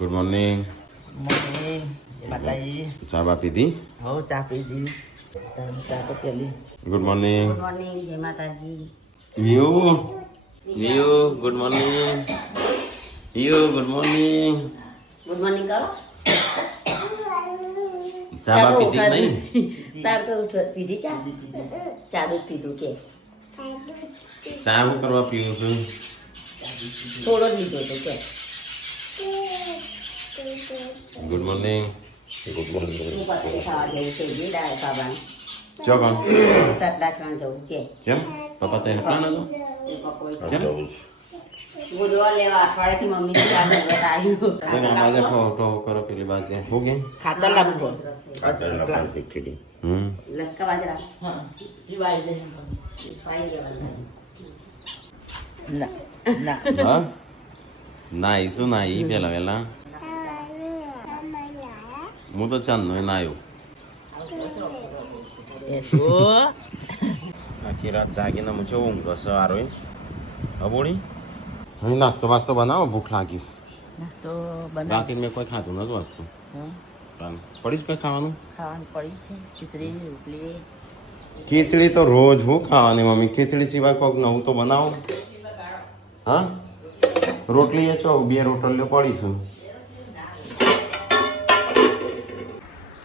Good morning. Morning માતાજી. ચા બા પીધી? હો ચા પીધી. ચા તો પેલી. Good morning. ગુડ મોર્નિંગ, જય માતાજી. You good morning. You good morning. Good morning કરો. ચા બા પીધી કે નહીં? તાર તો ઉઠ પીધી ચા? ચા દૂધ પીધું કે? ચા હું કરવા પીવું છું? થોડો જ લીધો તો કે? Good morning. Good morning. હું પાસે ખાવા જવું છે, જે દાળ ખાવાનું. ચોકન સતલાસમાં જવું કે? કેમ પપ્પા તે હકલા નતો? એ પકોડી. કેમ? બુધવાર લેવા અઠવાડિયાથી મમ્મીથી ચા ભરવા આવ્યું. આ બાજુ ઠો કરો પેલી બાજુ હો ગયા. ખાતર લાવવો. લસકા બાજરા હા એ વાઈ દે. પાઈ દેવાના. ના ના હા નાઈશું નાઈ પેલા વેલા હું તો ચાંદનો નાયો. એસો આખી રાત જાગીને મુજો ઊંઘ સવારો અબોડી હવે નાસ્તો વાસ્તો બનાવો, ભૂખ લાગી છે. નાસ્તો બનાવ. રાતે મેં કોઈ ખાતું નથી વાસ્તું. પડી જ કઈ ખાવાનું? ખાવાનું પડી છે ખીચડી રોટલી. ખીચડી તો રોજ હું ખાવાની મમ્મી. ખીચડી સિવાય કોઈક નવું તો બનાવો. હા રોટલી એ છો 2 રોટલીઓ પડીશું.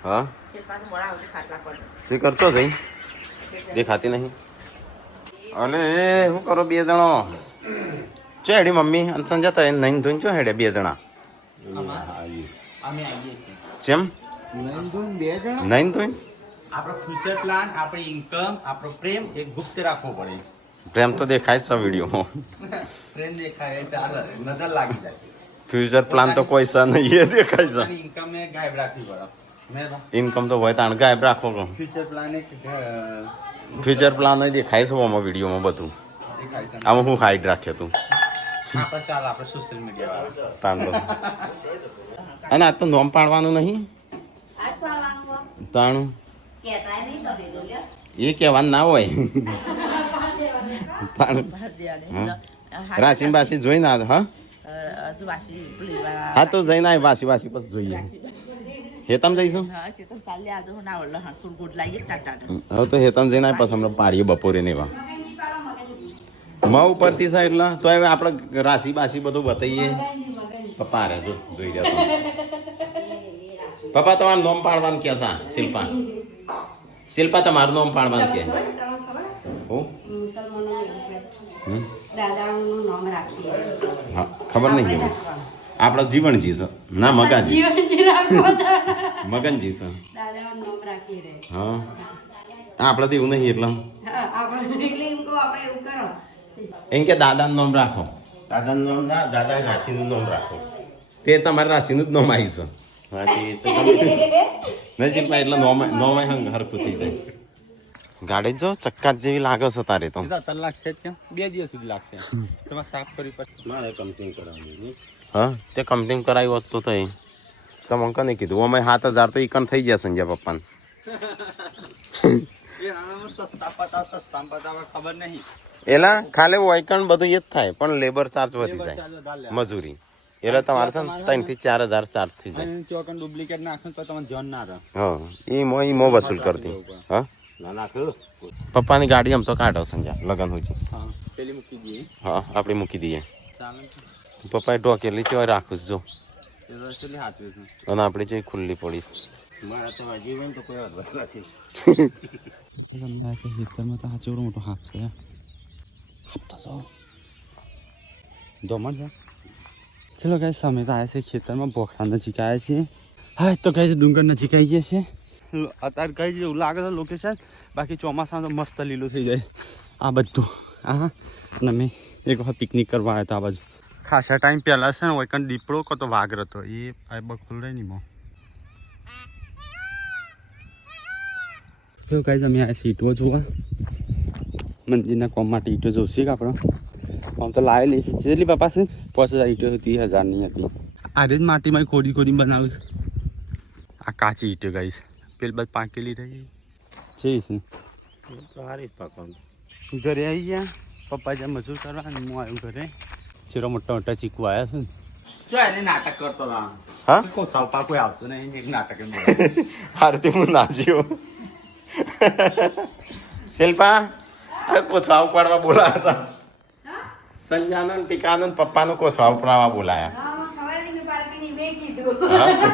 હા શેરપાનું મોડા આવશે ખાટલા પર. શી કરતો જઈ દેખાતી નહીં. અલે શું કરો 2 જણો? ચો હેડી મમ્મી અને સંજાતા નહીં ધોઈને ચો હેડે 2 જણા? અમે આવીએ છીએ. ચેમ નહીં ધોઈને 2 જણા? નહીં ધોઈને? આપણો ફ્યુચર પ્લાન, આપણી ઇન્કમ, આપણો પ્રેમ એક ગુપ્ત રાખવો પડે. પ્રેમ તો દેખાય જ છે વિડીયોમાં. પ્રેમ દેખાય એ ચાલે, નજર લાગી જાય. ફ્યુચર પ્લાન તો કોઈ છે નહીં, એ દેખાય છે. અને ઇન્કમ એ ગાયબ રાખવી પડે. મેં ઇન્કમ તો હોય તાણ ગાયબ રાખો. ફ્યુચર પ્લાન એક ફ્યુચર પ્લાન દેખાય છે આમાં વિડીયોમાં બધું. દેખાય છે. આમાં હું હાઈડ રાખે તું આપણે ચાલે, આપણે સોશિયલ મીડિયા વાળા. તાણ તો. અને આ તો નોમ પાડવાનું નહીં આજ પાડવાનું હો? તાણું કહેતાય નહીં તો ભેગો લ્યો. એ કહેવાનું ના હોય. તાણું બહાર દેવાડે. હા. રાશી બાસી જોઈને આ હા હજુ વાસી પેલી હા તો જઈને આ વાસી વાસી પછી જોઈએ. હેતમ જઈશું? હા શેતમ ચાલે આજે હું ના ઓલો હાસુર ગુડ લાગી ટાટા. હવે તો હેતમ જઈને આ પછી હમણાં પાડીએ બપોરે ને એવા માં ઉપરથી સાઈડ એટલે તો હવે આપણે રાશિ બાસી બધું બતાવીએ. પપ્પા રે જો જોઈ રહ્યા પપ્પા તમારું નોમ પાડવાનું કે છે? શિલ્પા શિલ્પા તમારું નોમ પાડવાનું કે હું દાદાનું નામ રાખીએ. હા ખબર નહીં કેવું આપણે જીવનજી છે ના મગાજી જીવનજી રાખો મગનજી છે. દાદાનું નામ રાખીએ રે. હા આપણે તો એવું નહીં એટલે હા આપણે એટલે એમ કહો આપણે એવું કરો. એમ કે દાદાનું નામ રાખો. દાદાનું નામ ના દાદા રાશિનું નામ રાખો. તે તમારા રાશિનું જ નામ આવી છે. હા તે તો નજીક એટલે નોમ હરખું થઈ જાય. ગાડી જો ચક્કાત જેવી લાગે છે તારે તો. તલ લાગશે જ ક્યાં? 2 દિવસ સુધી લાગશે. તમારે સાફ કરી પછી મારે કંપની કરાવવાની. હા તે કંપની કરાવી હોત તો થઈ તમને કને કીધું અમે 7000 તો ઈકણ થઈ ગયા સંજય પપ્પાને. એ આમાં સસ્તા પતા ખબર નહીં. એલા ખાલી વૈકણ બધું એ જ થાય પણ લેબર ચાર્જ વધી જાય મજૂરી. એટલે તમારે છે ને 3 થી 4000 ચાર્જ થઈ જાય. અને ચોકન ડુપ્લિકેટ નાખો તો તમને જોન ના રહે. હા ઈ વસૂલ કરતી. હા ના નાખ્યો. પપ્પાની ગાડી આમ તો કાઢો સંજય લગન હોય છે. હા પેલી મૂકી દઈએ. હા આપણે મૂકી દઈએ. ચાલે પપ્પાએ ઢોકેલી ચેવાય રાખું જો એ રસલી હાથવી છે. અને આપણે જે ખુલ્લી પડીશ. મારા તો હજી હોય તો કોઈ અડવા નથી. ખેતરમાં તો આ ચેવડો મોટો હાફ છે. હાફ તો જો દમણ છે. ચલો ગાઈસ અમે તો આવ્યા છે ખેતરમાં બોખરા નજીક આવ્યા છીએ. હા તો ગાઈસ ડુંગર નજીક આવી ગયા છે. અત્યારે ગાઈસ એવું લાગે છે લોકેશન. બાકી ચોમાસામાં તો મસ્ત લીલું થઈ જાય આ બધું. હા અને અમે એક વખત પિકનિક કરવા આવ્યા હતા આ બાજુ. ખાસા ટાઈમ પહેલાં છે ને વૈકણ દીપડો કો તો વાઘર હતો એ આ બખોલ રહે નહીં. તો ગાઈસ અમે આવ્યા છીએ ઈંટો જોવા. મંદિરના કોમ માટે ઈંટો જોઈશે કે આપણે આમ તો લાવેલી છે. કેટલી બાપા છે? 5000 ઈંટો 30,000ની હતી. આજે જ માટીમાં ખોદી બનાવી. આ કાચી ઈંટો ગાઈસ પેલી બાદ પાકેલી રહી છે. સારી પાકવાનું. ઘરે આવી ગયા પપ્પા જ્યાં મજૂર કરવા અને હું આવ્યું ઘરે. ચેરો મોટા મોટા ચીકુ આવ્યા છે ને જો એને નાટક કરતો હતા હા કોથળા ઉપર કોઈ આવશે નહીં એક નાટક એમ બોલે. આરતી હું નાચ્યો શિલ્પા આ કોથળા ઉપાડવા બોલાયા હતા સંજાનંદ ટીકાનંદ પપ્પાનું કોથળા ઉપાડવા બોલાયા ખબર હતી મેં પાર્કની મેં કીધું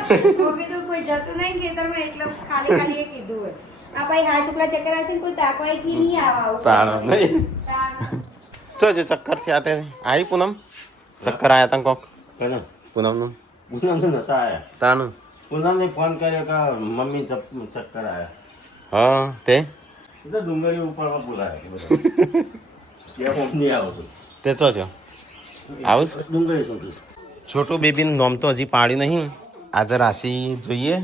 કીધું કોઈ જતું નહીં ખેતરમાં એટલે ખાલી ખાલી એ કીધું હોય આ ભાઈ હાથ ચુકલા ચક્કર આવશે ને કોઈ તાકવાય કી નહીં આવા તાણો નહીં શું છે ચક્કર થયા તે આવી પૂનમ ચક્કર આયા તા કોક પૂનમનું પૂનમને નતા આયા તાનું પૂનમને ફોન કર્યો કે મમ્મી ચક્કર આયા હા તે એ તો ડુંગળી ઉપાડવા બોલાયા બધા ત્યાં મમ્મી આવતું તે ચો છો આવું છે? ડુંગળી શોધું છોટું બેબીનું નોમ તો હજી પાડ્યું નહીં આજે રાશિ જોઈએ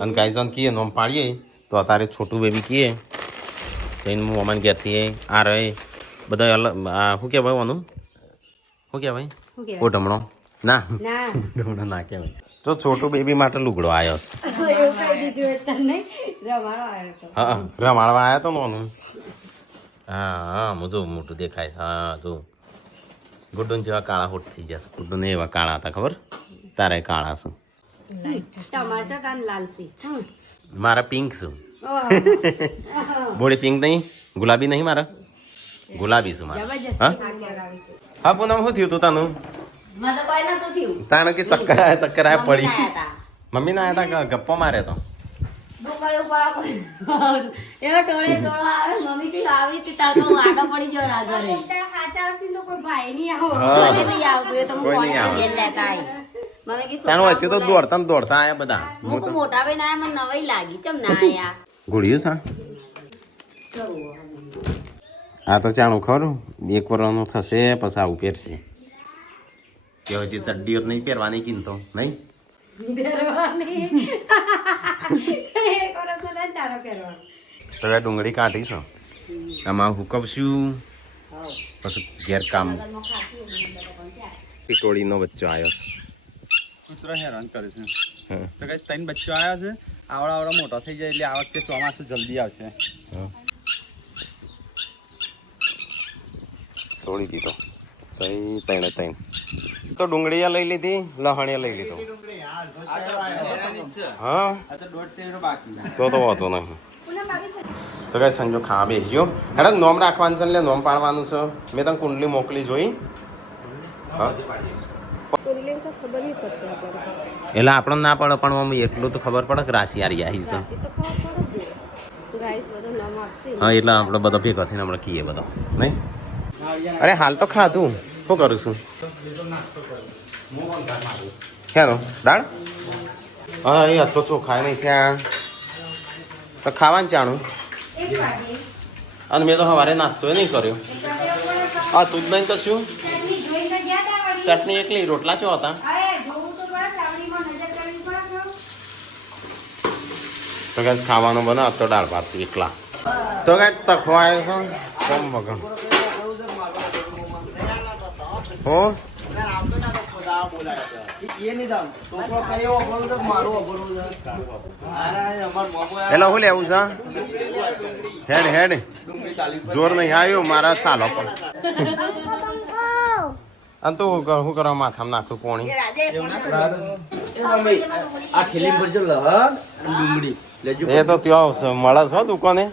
અને ગાઈઝન કીએ નોમ પાડીએ તો અત્યારે છોટું બેબી કીએ જઈને હું અમન ઘેરથી આ રહે બધા અલગ શું કહેવાય ઓનું શું કહેવાય ઓઢમણો ના ઓઢમણો ના કહેવાય તો છોટું બેબી માટે લુગડો આવ્યો છે એવું કહી દીધું હોય તને રમાડો આવ્યો હતો હા રમાડવા આવ્યા તો નોનું હા હા હું જો મોટું દેખાય છે હા જો ગુડ્ડુન જેવા કાળા હોઠ થઈ જશે ગુડ્ડુને એવા કાળા હતા ખબર તારે કાળા છે ટમાટર અને લાલસી મારા પિંક છું બોડી પિંક નહીં ગુલાબી નહીં મારા ગુલાબી છું મારા હા હા પૂનમ શું થયું તું તાનું મને તો કોઈ નતું થયું તાનું કે ચક્કર આયા પડી મમ્મી ના આયા તા ગપ્પો માર્યો તો ડુંગળી ઉપાડવા કોઈ એવો ટોળે ટોળો આવે મમ્મી કે આવી તી તાર તો આડો પડી ગયો રાગરે હાચા આવશે તો કોઈ ભાઈ નહીં આવો હા. મને નહીં આવતું એ તો હું કોઈ કોણ નહીં આવે. ઘેર લેતા આવી મને કે તાનું વચ્ચે તો દોડતા ને દોડતા આયા બધા હું તો મોટા ભાઈ ના મને નવાઈ લાગી ચમ ના આયા ગુડિયું છે આ તો ચાણું ખરું એક વર્ષનું થશે પછી આવું પહેરશે કે હજી ચડ્ડીઓ નહીં પહેરવાની કિંતો નહીં પહેરવાની એક વર્ષ ના દાડો પહેરવાનો તો હવે ડુંગળી કાઢી છો આમાં હુકવશું પછી ઘેર કામ ટીટોળીનો બચ્ચો આવ્યો કૂતરો હેરાન કરે છે હા તો કઈ 3 બચ્ચો આવ્યા છે આવડા મોટા થઈ જાય એટલે આ વખતે ચોમાસું જલ્દી આવશે હા છોડી દીધો સહી ત્રણે તો ડુંગળી લઈ લીધી લહણીયા લઈ લીધો હા આ તો 1.5 કિલો બાકી તો વાંધો નહીં તો કઈ સંજો ખાવા બેસી ગયો હેડક નોમ રાખવાનું છે એટલે નોમ પાડવાનું છે મેં તને કુંડલી મોકલી જોઈ હા એટલે આપણને ના પડે પણ મમ્મી એટલું તો ખબર પડે કે રાશિ આરી આવી છે હા એટલે આપણે બધો ભેગો થઈને આપણે કહીએ બધો નહીં અરે હાલ તો ખાધું શું કરું છું ક્યાંનો દાળ હા એ હતો ચોખા નહીં ત્યાં તો ખાવાનું ચાણું અને મેં તો સવારે નાસ્તો નહીં કર્યો હા તું જ નહીં કશું ચટણી એકલી રોટલા ચો હતા તો કઈ ખાવાનું બને તો દાળ ભાત એકલા તો કઈ તકવા આવ્યો છો કોમ વગર હો એટલે શું લેવું છે હેડ હેડ જોર નહીં આવ્યું મારા ચાલો પણ અને તું શું કરવા માથામાં નાખું પોણી આ થેલી પર જો લહણ ડુંગળી લેજો એ તો ત્યાં મળે છે દુકાને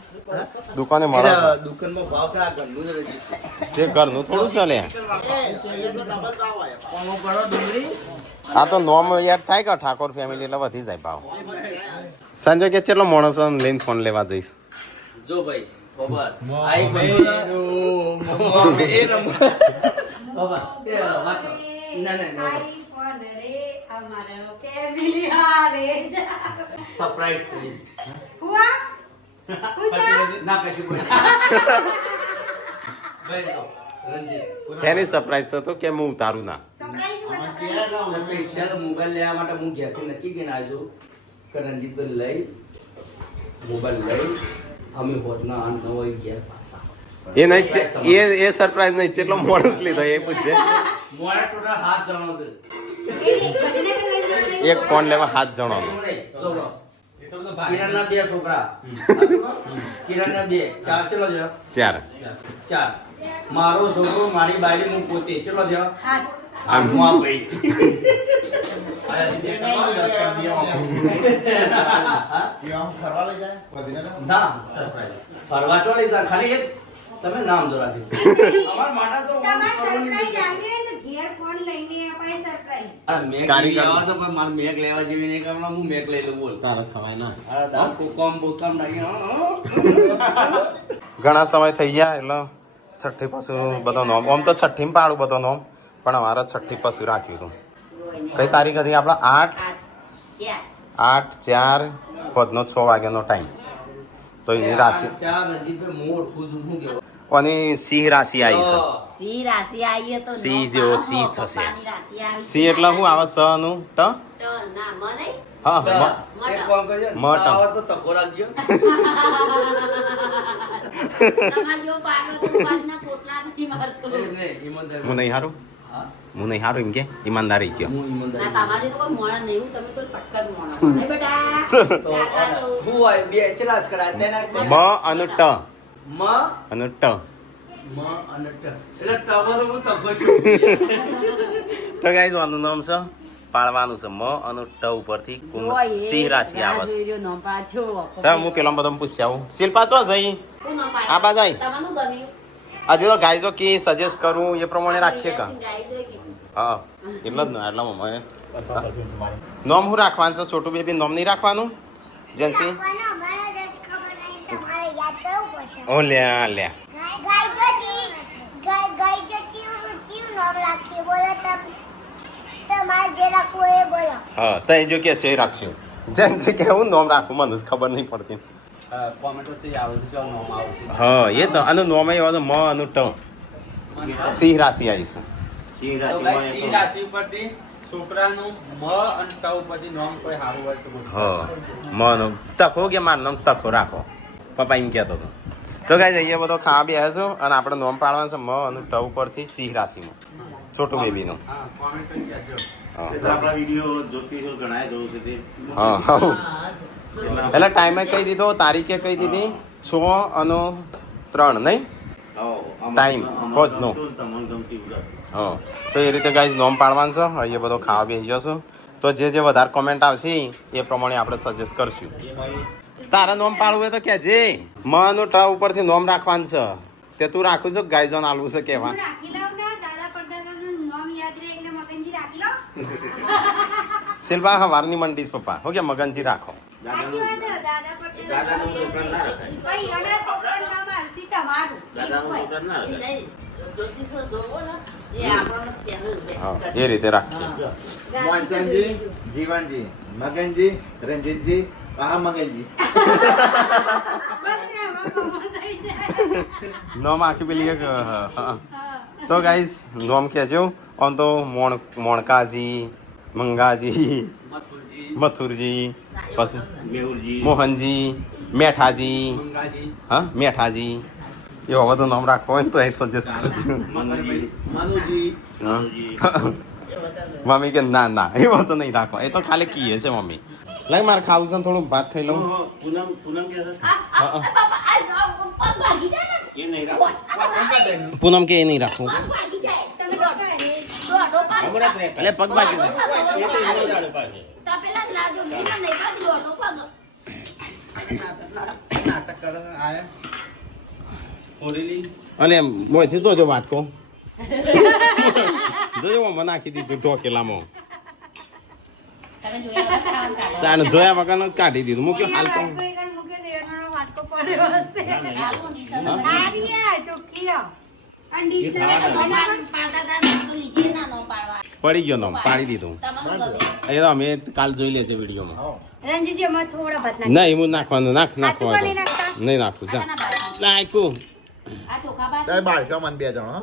દુકાને મળે છે દુકાનમાં ભાવ છે આ ઘરનું જ રહે તે ઘરનું થોડું ચાલે ડુંગળી આ તો નોમ યાદ થાય કે ઠાકોર ફેમિલી એટલે વધી જાય ભાવ સંજય કે કેટલો માણસ લઈને ફોન લેવા જઈશ જો ભાઈ ખબર આઈ ભાઈ એ નંબર બાબા એ વાત ના ના સરપ્રાઈઝ છે ના કશું કોઈ ભાઈ રંજીત એની સરપ્રાઈઝ હતો કે હું ઉતારું ના સ્પેશિયલ મોબાઈલ લેવા માટે હું ઘેરથી નક્કી કરીને આવ્યો કે રંજીતભાઈ લઈ મોબાઈલ લઈ અમે હોતના 9 વાગે પાછા એ નહીં એ સરપ્રાઈઝ નહીં કેટલો માણસ લીધો એ પૂછે મોડા ટોટલ 7 જણો છે એક ફોન લેવા 7 જણો કિરણના 2 છોકરા કિરણના 2 4 ચલો જો 4 4 મારો છોકરો મારી બાયડી હું પોતે ચલો જો હું આ ભાઈ ના ફરવા ચો લઈ જા ખાલી એક તમે નામ જોરાથી અમાર માટા તો તમારે સરપ્રાઈઝ આવીએ ને ઘેર ફોન લઈને અપાય સરપ્રાઈઝ. અરે મેક કારીગર. લેવા તો પણ માર મેક લેવા જેવી નહીં કરવા હું મેક લઈ લઉં બોલ તારે ખવાય ના અરે દાળ કોકમ બોકમ નહીં ઘણા સમય થઈ ગયા એટલે છઠ્ઠી પાછું બધો નોમ આમ તો છઠ્ઠી પાડું બધો નોમ પણ અમારે છઠ્ઠી પાછું રાખ્યું હતું કઈ તારીખ હતી આપણે 8/4 પોતનો 6 વાગ્યાનો ટાઈમ તો એની રાશિ ચાર રજીતભાઈ મોર ખુશ હું કેવો અને સિંહ રાશિ આવી છે સિંહ રાશિ આવીએ તો સિંહ નો જેવો પાડો. સિંહ થશે. પપ્પાની રાશિ આવી સિંહ એટલે શું આવે સ નું ટ તો ના મને હા એક કામ કરજો મટ. આવા તો તકો રાખજો તમાર જેવો પાડો તો પાણીના પોટલા નથી મારતો એ નહીં ઈમાનદાર હું નહીં હારું હા હું નહીં હારું એમ કે ઈમાનદારી કયો હું ઈમાનદાર ના તમારી તો કોઈ મોણા નહીં હું તમે તો સખત મોણા નહીં બેટા તો દાદા તો હું આ બે ચલાસ કરાય તેના મ અને ટ મ અને ટ મ અને ટ એટલે ટવો તો હું તકો છું તો ગાઈસ આનું નામ છે પાળવાનું છે મ અને ટ ઉપરથી કુંભ સિંહ રાશિ આવે છે જોઈ નો પાછો તો હું પેલા બધા પૂછી આવું શિલ્પા ચો જઈ આ બાજુ આઈ. તમારું ગમ્યું હજી તો ગાઈઝો કે સજેસ્ટ કરું એ પ્રમાણે રાખીએ કા ગાય જોઈ કે હા એટલે જ ને એટલા મમ્મી નોમ હું રાખવાનું છે છોટું બેબી નોમ નહીં રાખવાનું જેન્સી પણ અમારે જ ખબર નહીં, તમારે યાદ કરવું પડશે. ઓ લ્યા લ્યા ગાય જતી નામ રાખીએ બોલો તમારે જે રાખવું એ બોલો. હા તો એ જો કે છે એ રાખશું જેન્સી કે હું નોમ રાખું મને જ ખબર નહીં પડતી કોમેન્ટો થી આવે છે જો નામ આવે છે હા એ તો આનું નોમ એવા તો મ અને ટ સિંહ રાશિ આવી છે તો ગાઈસ સિંહ રાશિ ઉપરથી છોકરાનું મ અને ટ ઉપરથી નામ કોઈ સારું હોય તો બોલો. હા મનો તકો કે મારું નામ તકો રાખો પપ્પા એમ કહેતો હતો તો ગાઈઝ અહીંયા બધો ખાવા બેસીશું અને આપણે નોમ પાડવાનું છે મ અને ટ ઉપરથી સિંહ રાશિમાં છોટું બેબીનો હા કોમેન્ટ કરી આપજો હા આપણા વિડીયો જોતી ઘણા જોઉં છે તે હા હા એટલે ટાઈમે કહી દીધો તારીખે કહી દીધી 6 અને 3 નહીં Time, pause નો. તમને ગમતી ઉડાડ હા તો એ રીતે ગાઈઝ નોમ પાડવાનું છે અહીંયા બધો ખાવા બેસી જશું તો જે જે વધારે કોમેન્ટ આવશે એ પ્રમાણે આપણે સજેસ્ટ કરશું તારા નોમ પાડવું હોય તો કહેજે મ અને ટ ઉપરથી નોમ રાખવાનું છે તે તું રાખું છું ગાઈઝોન આલવું છે કેવા હું રાખી લઉં ને દાદા પરદાદાનું નામ યાદ રહે એટલે મગનજી રાખી લો. શિલ્પા હવારની મંડીશ પપ્પા હો કે મગનજી રાખો સાચી વાત છે, દાદા દાદાનું પરદાદાનું છોકરાને ના રખાય. ભાઈ અને છોકરાનું નામ આલસી તમારું. દાદાનું છોકરાને ના રખાય. જ્યોતિષો જોવો ને એ આપણને પહેલું હા એ રીતે રાખીએ મોનસનજી જીવનજી મગનજી રંજીતજી આ મગનજી બસ ને, હવે ખબર થઈ જાય. નોમ આખી પેલી એક હા. તો ગાઈઝ નોમ કહેજો આમ તો મોણકાજી મંગાજી મથુરજી પછી મેહુલજી મોહનજી મેઠાજી મંગાજી હા મેઠાજી એવા બધું નામ રાખવો હોય ને તો એ સજેસ્ટ કરજો મનુજી મનુજી હા. મનુજી મમ્મી કે ના ના એ બધું નહીં રાખવા એ તો ખાલી કીએ છે મમ્મી લાઈ મારે ખાવું છે ને થોડું ભાત ખાઈ લઉં પૂનમ પૂનમ કે છે હા. બાપા આ પગ ભાગી જાય ને એ નહીં રાખો પૂનમ કે એ નહીં રાખવું પગ ભાગી જાય તમે દોડો પગ એટલે પગ બાકી છે એ તો એનો ગાડો પાસે તા પેલા જ લાજો બીજા નહીં કાઢી દોડો પગ નાટક કરે આયા ઓરેલી અને મોંથી જોજો વાટકો જોજો મને નાખી દીધું ઢોકેલામાં તમે જોયા વગર ખાવાનું કાઢો. તાને જોયા વગર જ કાઢી દીધું મૂક્યો હાલ તો વાટકો એક મૂકે દેવાનો વાટકો પડ્યો હશે. હાલો, ડીસા આ રહ્યા, ચોખ્ખી આ. અને ડીશ તો પાડતા તા ને તો લીધે ના નો પાડવા પડી ગયો નોમ પાડી દીધું તમારું ગમે એ તો અમે કાલ જોઈ લેશે વિડીયોમાં રંજીજી એમાં થોડા ભાત નાખી. નહીં હું નાખવાનું સાચું પણ નહીં નાખવાનું નાખતા? નહીં નાખું જા ના પાડવા. નાખ્યું આ ચોખા બાદ તારે બાળકા મને બે જણ હો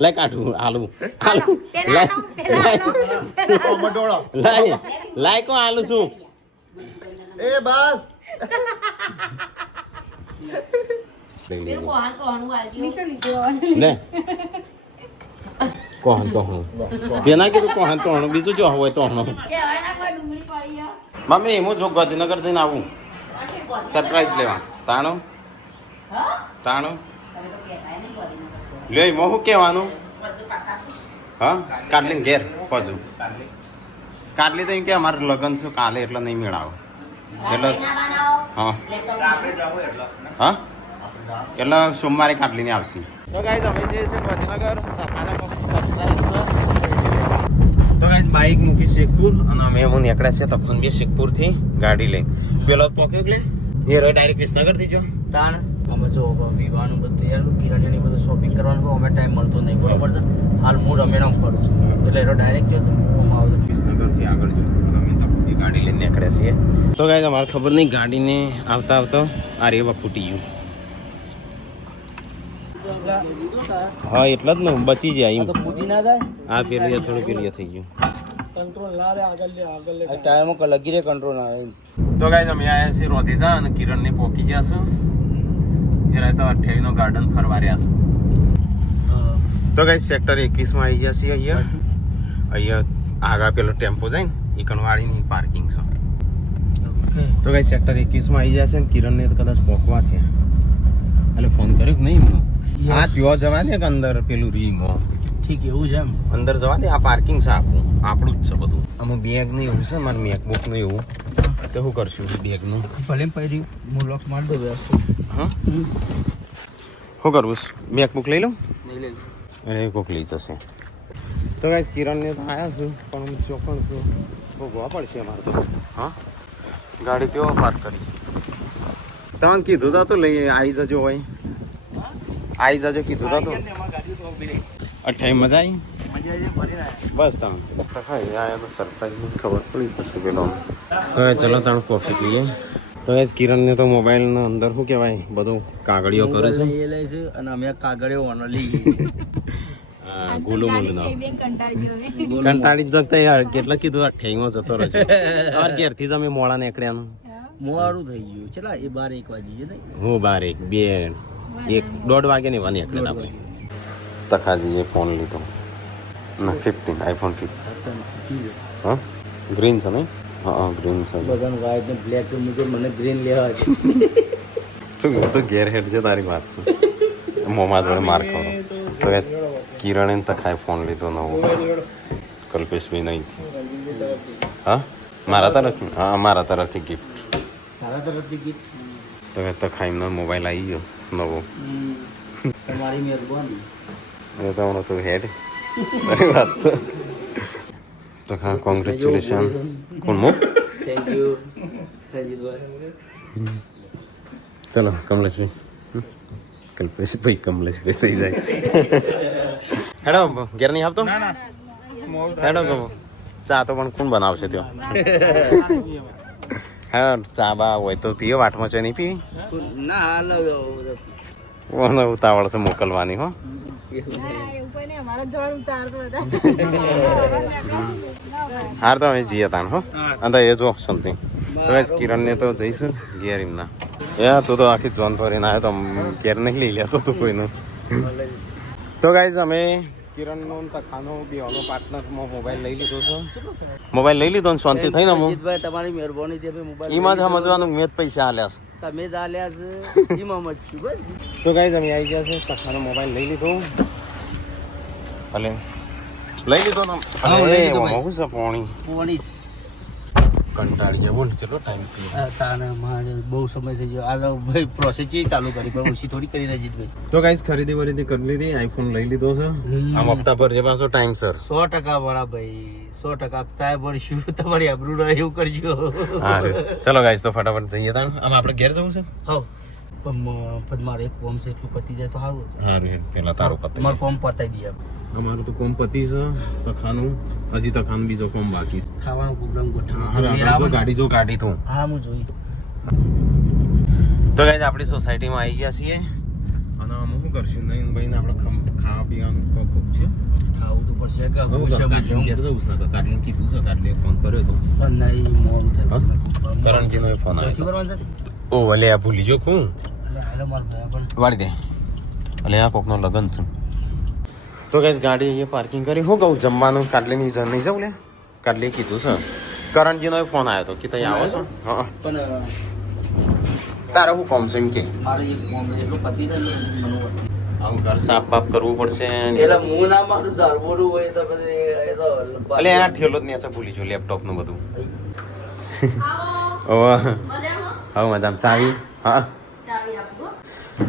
લઈ કાઢું આલુ હાલો, પેલા આનો, પેલા આનો, પેલા આનો. મટોળો લાય કો આલુ શું એ બસ પેલું કોહાન કોહાનું આલજો નીચે લીધો. લે કોહન તો હું તેના કીધું કોહન તો હું બીજું જો હોય તો હું કહેવાય ના કોઈ ડુંગળી પડી આ. મમ્મી હું જો ગાંધીનગર જઈને આવું અરે ગોધી સરપ્રાઈઝ લેવા તાણું હા તાણું તમે તો કહેતાય નહીં ગોધી ના કરતો. લે હું શું કહેવાનું હા કાટલી ઘેર પાછું કાટલી તો એમ કે અમારે લગ્ન છે કાલે એટલે નહીં મેળાવો એટલે હા હા એટલે સોમવારે કાટલીને આવશે તો ગાઈઝ અમે જે છે ગાંધીનગર તો ગાઈઝ બાઇક મૂકી શેખપુર અને અમે હું નીકળ્યા છે તખન બી શેખપુરથી ગાડી લઈ પેલો પોક્યો એટલે એ ડાયરેક્ટ વિસનગરથી જો તાણ અમે જો વિવાહનું બધું તૈયાર કિરણની બધું શોપિંગ કરવાનું તો અમે ટાઈમ મળતો નહીં બરોબર છે હાલ હું રમેરામ ફરું છું એટલે એનો ડાયરેક્ટ જશે વિસનગરથી આગળ જો અમે તખન ગાડી લઈને નીકળ્યા છીએ તો ગાઈઝ અમારે ખબર નહીં ગાડીને આવતા આવતા આ રેવા ફૂટી ગયું હા એટલે જ ને બચી જાય એમ ફૂટી ના જાય આ પેલું થોડું પેલું થઈ ગયું કંટ્રોલ ના રે આગળ ટાયરમાં લગી રે કંટ્રોલ ના આવે તો ગાઈઝ અમે આવ્યા છીએ રોધેજા અને કિરણને પોકી ગયા છું એ રહેતો 28 નો ગાર્ડન ફરવા રહ્યા છે તો ગાઈઝ સેક્ટર 21 માં આવી ગયા છીએ અહીંયા આગળ પેલો ટેમ્પો જાય ને એ કણવાડીની પાર્કિંગ છે તો ગાઈઝ સેક્ટર 21 માં આવી ગયા છે ને કિરણને તો કદાચ પોકવા થયા એટલે ફોન કર્યો કે નહીં આ ત્યાં જવા દે કે અંદર પેલું રીંગ ઠીક એવું છે એમ અંદર જવા દે આ પાર્કિંગ છે આખું આપણું જ છે બધું આમાં બેગ ને એવું છે મારે મેકબુક ને એવું તો શું કરશું બેગ નું ભલે પહેરી હું લોક માર દઉં વ્યવસ્થિત હા શું કરવું મેકબુક લઈ લઉં નહીં લે અરે કોક લઈ જશે તો ગાઈસ કિરણને તો આવ્યા છું પણ હું ચોકણ છું ભોગવા પડશે અમારે તો હા ગાડી તેઓ પાર્ક કરી તમને કીધું તા તો લઈ આવી જજો ભાઈ આવી જજો કીધું તા તો 28 મજા આવી બસ તમે ખાઈ આયા તો સરપ્રાઈઝ ખબર પડી જશે પેલો તો ચલો તાણ કોફી પીએ તો એ કિરણને તો મોબાઈલનો અંદર શું કહેવાય બધું કાગળિયો કરે છે એ લે છે અને અમે કાગળિયો ઓનો લઈ હા ગોલું મોલું કંટાળી જતા યાર કેટલા કીધું 28 માં જતો રહેજો તમારે ઘેરથી જ અમે મોડા નીકળ્યાનું મોડું થઈ ગયું ચલા એ 12-1 વાગી ગયું હું 12 1 1 વાગે ને વાની નીકળ્યા આપણે તખાજીએ ફોન લીધો ના 15 આઈફોન 15 હા ગ્રીન છે નહીં હા ગ્રીન છે બધાનું વ્હાઈટ ને બ્લેક છે મુજબ મને ગ્રીન લેવા છે તું ઘેર હેડ છે તારી વાત છે મોમાં જોડે માર ખાવ તો કિરણે તખાએ ફોન લીધો નવો કલ્પેશભાઈ નહીં હા મારા તરફથી હા મારા તરફથી ગિફ્ટ તારા તરફથી ગીત તો તખાઈનો મોબાઈલ આવી ગયો નવો તમારી મહેરબાની એ તો હમણાં તું હેડ તારી વાત છે તો હા કોંગ્રેચ્યુલેશન કોણ મો થેન્ક યુ રંજીતભાઈ ચલો કમલેશભાઈ કલ્પેશભાઈ કમલેશભાઈ થઈ જાય હેડો ઘેર નહીં આવતો હેડો કહો ચા તો પણ કોણ બનાવશે ત્યાં હા ચા બા હોય તો પીઓ વાટમાં ચા નહીં પીવી ના હાલ કોને ઉતાવળ છે મોકલવાની હો હાર તો અમે જઈએ તાણ હો અંદર એ જો સમથિંગ તો કિરણને તો જઈશું ઘેર એમના એ તું તો આખી જોન ફરીને આવ્યો તો ઘેર નહીં લઈ લેતો તું કોઈનું તો ગાઈઝ અમે કિરણનો તખાનો બેવાનો પાર્ટનરમાં મોબાઈલ લઈ લીધો છે મોબાઈલ લઈ લીધો ને શાંતિ થઈને હું રંજીતભાઈ તમારી મહેરબાની છે મોબાઈલ એમાં જ સમજવાનું મેં જ પૈસા આલ્યા છે તમે જ આલ્યા છે એમાં મત છું બસ તો ગાઈઝ અમે આવી ગયા છે તખાનો મોબાઈલ લઈ લીધો ભલે લઈ લીધો ને હા, લઈ લીધો ભાઈ. હું છે પોણી પોણી કંટાળી જાય બોલ ચલો ટાઈમ છે તાને મારે બહુ સમય થઈ ગયો આ ભાઈ પ્રોસેસ ચાલુ કરી પણ ઓછી થોડી કરી રંજીતભાઈ તો ગાઈઝ ખરીદી વરીદી કરી લીધી આઈફોન લઈ લીધો છે આમ હપ્તા પર જે પાછો ટાઈમ સર 100% વાળા ભાઈ 100% કાય ભરશું તમારી આબરૂ રહે એવું કરજો હા ચલો ગાઈઝ તો ફટાફટ જઈએ તાણ આમ આપણે ઘેર જવું છે હા પણ મારે એક કોમ છે એટલું પતી જાય તો સારું હતું હા પેલા તારું પતી તમારું કોમ પતાવી દઈએ અમારું તો કોમ પતી છે તખાનું હજી તખાનું બીજો કોમ બાકી છે ખાવાનો પ્રોગ્રામ હા જો ગાડી જો ગાડી તું હા હું જોઈ તો ગાઈઝ આપણી સોસાયટીમાં આવી ગયા છીએ અને અમે શું કરશું નહીં ભાઈ ને આપણે ખાવા પીવાનું ખૂબ છે ખાવું તો પડશે કે હું છે કાટલીન ઘેર જવું છે કાટલીન કીધું છે કાટલીએ ફોન કર્યો હતો પણ નહીં મોડું થાય કરણજીનો ફોન નથી આવ્યો કરવાનું ઓ ભલે આ ભૂલી જો કોણ હાલો મારા ભાઈ પણ વાળી દે એટલે આ કોકનો લગન છે તો ગાઈઝ ગાડી અહીંયા પાર્કિંગ કરી હું કહું જમવાનું કાટલીની નહીં જાઉં લે કાટલીએ કીધું છે કરણજીનો ફોન આવ્યો હતો કે ત્યાં આવો છો હા પણ તારે શું કોમ છે એમ કે મારે એક કોમ છે એટલું પતી જાય ને મને આમ ઘર સાફ બાફ કરવું પડશે એટલે હું ના મારું સારબોરું હોય તો પછી એ તો એટલે એના ઠેલો જ ને ભૂલી જો લેપટોપ નું બધું આવો ઓહ મજામાં હવે મજામાં ચાવી હા ચાવી આપો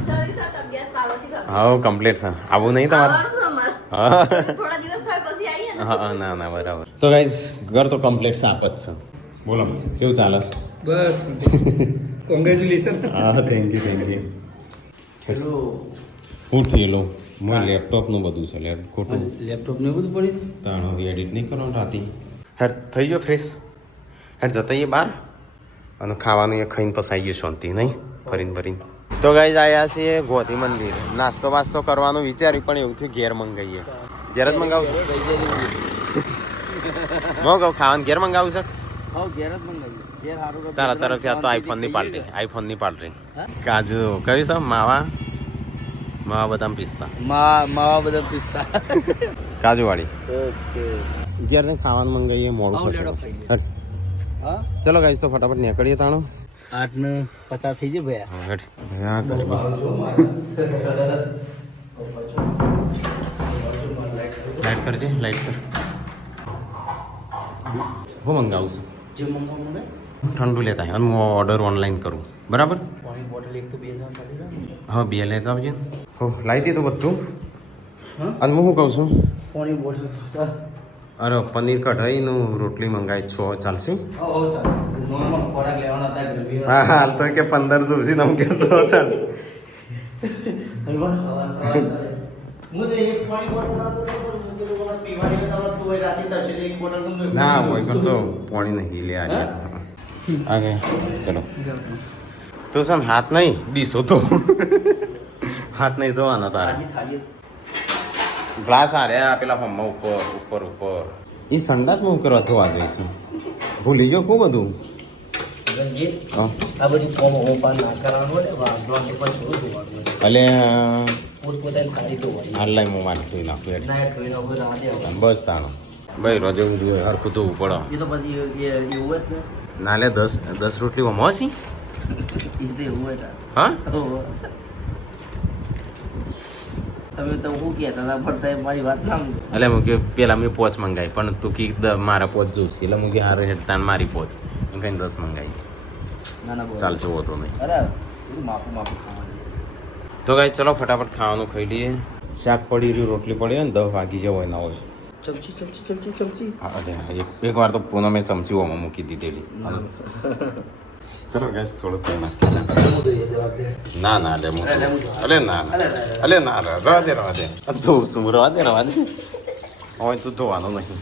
ચાવી સાથે તબિયત પાર્વતી કર હા કમ્પ્લીટ છે આવું નહીં તમારે આવવાનું છે અમારે. હા થોડા દિવસ થાય પછી આવીએ ને હા ના ના બરાબર તો ગાઈઝ ઘર તો કમ્પ્લીટ સાફ જ છે બોલો કેવું ચાલે છે બસ કોંગ્રેચ્યુલેશન હા થેન્ક યુ પેલું હું ઠેલો મારે લેપટોપનું બધું છે ખોટું લેપટોપ ને બધું પડ્યું તાણો એડિટ નહીં કરવાનું રાતી હેડ થઈ ગયો ફ્રેશ હેડ જતા આવીએ બહાર અને ખાવાનું એ ખાઈને પસાઈ ગયું શાંતિ નહીં ફરીને તો ગાઈઝ આવ્યા છીએ ગોધી મંદિર નાસ્તો વાસ્તો કરવાનું વિચાર્યું પણ એવું થયું ઘેર મંગાવીએ ઘેર જ મંગાવું ન કહું ખાવાનું ઘેર મંગાવું છે હા ઘેર જ મંગાવ્યું ઘેર સારું તારા તરફથી આ તો આઈફોનની પાર્ટી કાજુ કયું છે માવા બદામ પિસ્તા માવા બધા પિસ્તા કાજુ વાળી ઓકે ઘેર ને ખાવાનું મંગાવીએ મોડું આવું લેડો થશે ખાઈએ. હા ચલો ગાઈઝ તો ફટાફટ નીકળીએ તાણો 8:50 થઈ જાય ભૈયા હા, હેડ. હા કરી લાઈટ કરજે લાઈટ કર હું મંગાવું છું જે મંગાવું ને ઠંડુ લેતા અને હું ઓર્ડર ઓનલાઈન કરું બરાબર પાણી બોટલ એક તો 2,000 ચાલી રહ્યા હા બે લેતા આવજે હો લાવી દીધું બધું હા? અને હું શું કહું છું પાણી બોટલ સસ્તા અરે પનીર કઢાઈનું રોટલી મંગાવી 6 ચાલશે ચાલો નોર્મલ ખોરાક લેવાના હતા ગરમી હા હાલ તો કે 15 જોશી તમે કે 6 ચાલ હલવા હવા સવા હું તો એક પાણી બોટલ હતો તો પીવાની હોય તો તું રાતે તરશે એક બોટલ નું ના હોય પણ તો પાણી નહીં લે આ આગે ચલો તો સમ હાથ નહીં ડીસો તો હાથ નહીં ધોવાના તારે થાળી ગ્લાસ આ રહ્યા પેલા ફોર્મમાં ઉપર એ સંડાસમાં હું કરવા ધોવા જઈશું ભૂલી ગયો ખૂબ બધું ગંજી હા. આ બધું ફોર્મ ઓપન ના કરવાનું હોય ને વાંધો પણ થોડું ધોવાનું એટલે પોતપોતાની થાળી ધોવાની હાલ લાઈ હું મારી ધોઈ નાખું યાર ના ધોઈને ઉભો રહેવા દેવાનું. બસ તાણો ભાઈ રોજે હું જોઈએ હરખું ધોવું પડે એ તો પછી એવું હોય જ ને ના લે 10 રોટલી વમો છે એ તો એવું હોય તાર. હા ઓહો. તમે તો શું કહેતા હતા ફરતા મારી વાત ના સમજો. એટલે હું કે પેલા મેં પોચ મંગાવી પણ તું કી મારા પોચ જોઉં એટલે હું કે હારે હેઠતાણ મારી પોચ એમ કઈ 10 મંગાવી ના ના બોલો. ચાલશે હોતો નહીં અરે બધું માપું ખાવાનું તો ગાઈ ચલો ફટાફટ ખાવાનું ખાઈ લઈએ શાક પડી રહ્યું રોટલી પડી હોય ને 10 વાગી જવાય ના હોય ચમચી હા અરે એક વાર તો પૂનમ મેં ચમચી ઓમાં મૂકી દીધેલી ચલો ગેસ થોડું તેલ નાખી ના ના લે અલે ના અલે ના રવા દે તું રવા દે હવે તું ધોવાનું નહીં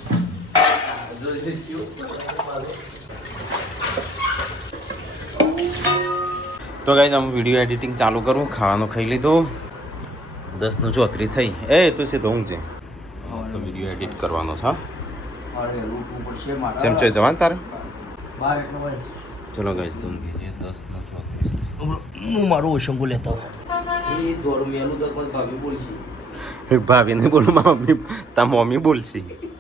તો ગાઈઝ આમ વિડીયો એડિટિંગ ચાલુ કરું ખાવાનું ખાઈ લીધું 10:34 થઈ એ તું સીધો હું છે તો વિડીયો એડિટ કરવાનો છે હા મારે ઉઠવું પડશે મારા ચમચે જવાનું તારે બાર એટલો હોય ચલો ગાઈઝ તું કીજે 10:34 હું મારું ઓશંગો લેતા હોય એ થોડું મેલું તો પણ ભાભી બોલશે ભાભી નહીં બોલું મારા મમ્મી તાર મમ્મી બોલશે